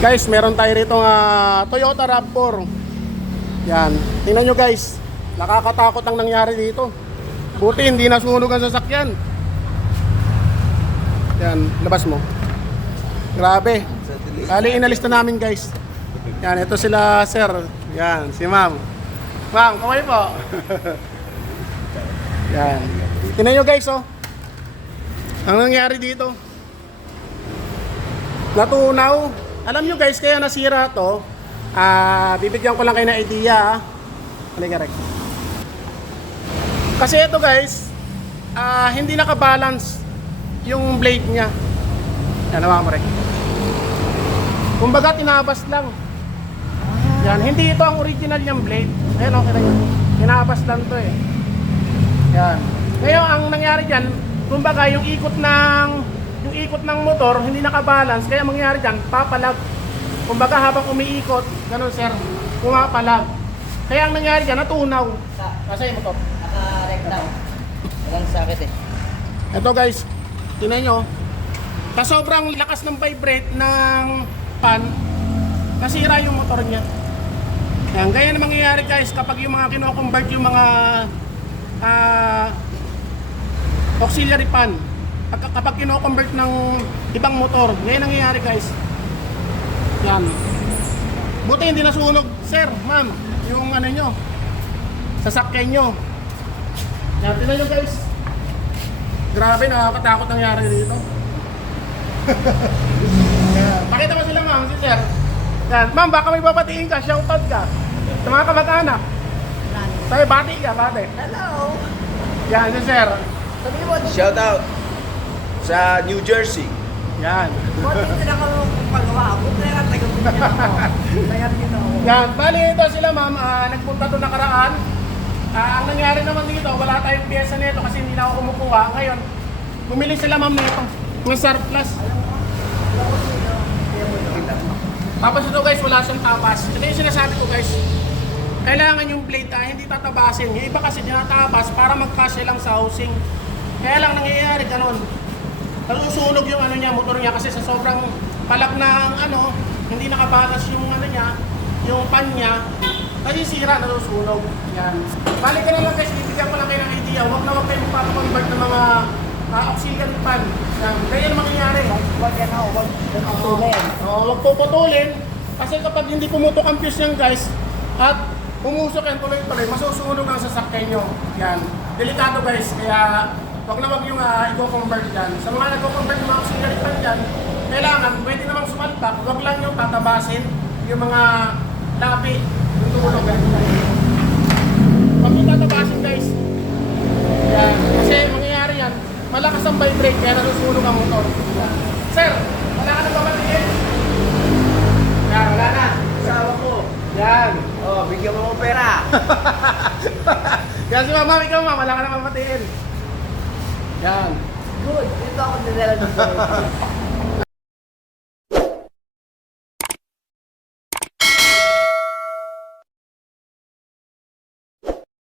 Guys, meron tayo rito nga Toyota RAV4. Yan. Tingnan nyo guys. Nakakatakot ang nangyari dito. Buti hindi nasunog ang sasakyan. Yan, labas mo. Grabe. Kali inalis na namin guys. Yan, ito sila sir. Yan, si ma'am. Ma'am, kamay po. Yan. Tingnan nyo guys oh. Ang nangyari dito. Natunaw. Alam nyo guys, kaya nasira to. Ah, bibigyan ko lang kayo ng idea. ah. Halika Rex. Kasi ito guys, ah, hindi nakabalance yung blade niya. Yan, nawa mo Rex. Kumbaga tinabas lang. Yan, hindi ito ang original niyang blade. Ayan, okay na yun. Tinabas lang to eh. Yan. Ngayon, ang nangyari dyan, kumbaga yung ikot ng yung ikot ng motor hindi nakabalance kaya mangyari dyan, papalag. Kumbaga habang umiikot, ganun sir, pumapalag. Kaya ang nangyari dyan, natunaw. Sa, Kasi yung motor. naka-rekta. Walang sakit eh. Ito guys, tingnan nyo. Sa sobrang lakas ng vibrate ng pan, nasira yung motor niya. Yan, ganyan ang mangyayari guys kapag yung mga kino-convert yung mga ah, auxiliary pan. Pag- Kapag kino-convert ng ibang motor, ganyan ang nangyayari guys. Yan. Buti hindi nasunog. Sir, ma'am, yung ano nyo, sasakyan nyo. Yan, tingnan nyo guys. Grabe, nakakatakot nangyari dito. Yan. Pakita mo sila ma'am, si sir. Yan. Ma'am, baka may babatiin ka, shoutout ka. Sa mga kamag-anak. Sabi, bati ka, bati. Hello! Yan, si sir. Sabi mo, Shout out sa New Jersey. Yan. buti na ako pagawa. Buti na taga-buti na ako. Taga-buti ako. Yan, bali ito sila ma'am, ah, nagpunta to nakaraan. Ah, ang nangyari naman dito, wala tayong pyesa nito kasi hindi na ako kumukuha. Ngayon, bumili sila ma'am nito. Ng surplus. Tapos ito guys, wala siyang tapas. Ito yung sinasabi ko guys. Kailangan yung plate ah, hindi tatabasin. Yung iba kasi tinatabas para magkasya lang sa housing. Kaya lang nangyayari ganun. Nalusunog yung ano niya, motor niya kasi sa sobrang palag ng ano, hindi nakabalas yung ano niya, yung pan niya. Kasi sira, nalusunog. Yan. Balik ka na lang guys, bibigyan ko lang kayo ng idea. Huwag na huwag kayo magpapakonvert ng mga uh, auxiliary pan. Yan. Kaya yung mangyayari. Huwag yan ako. Huwag putulin. Oo, wag puputulin. Kasi kapag hindi pumutok ang fuse niyan guys, at pumusok yan tuloy-tuloy, masusunog ang sasakyan nyo. Yan. Delikado guys, kaya wag na wag yung uh, i-convert dyan. Sa mga nag-convert ng mga fan dyan, kailangan, pwede namang sumalpak, wag lang yung tatabasin yung mga lapi, yung tulog. Wag yung tatabasin guys. Yan. Kasi mangyayari yan, malakas ang vibrate, kaya nasusunog ang motor. Yan. Sir, wala ka nagpapatingin? Yan, wala na. Asawa ko. Yan. Oh, bigyan mo ng pera. Yan si mama, ikaw mama, wala ka na mapatiin. Yan. Good. Dito ako dinala ng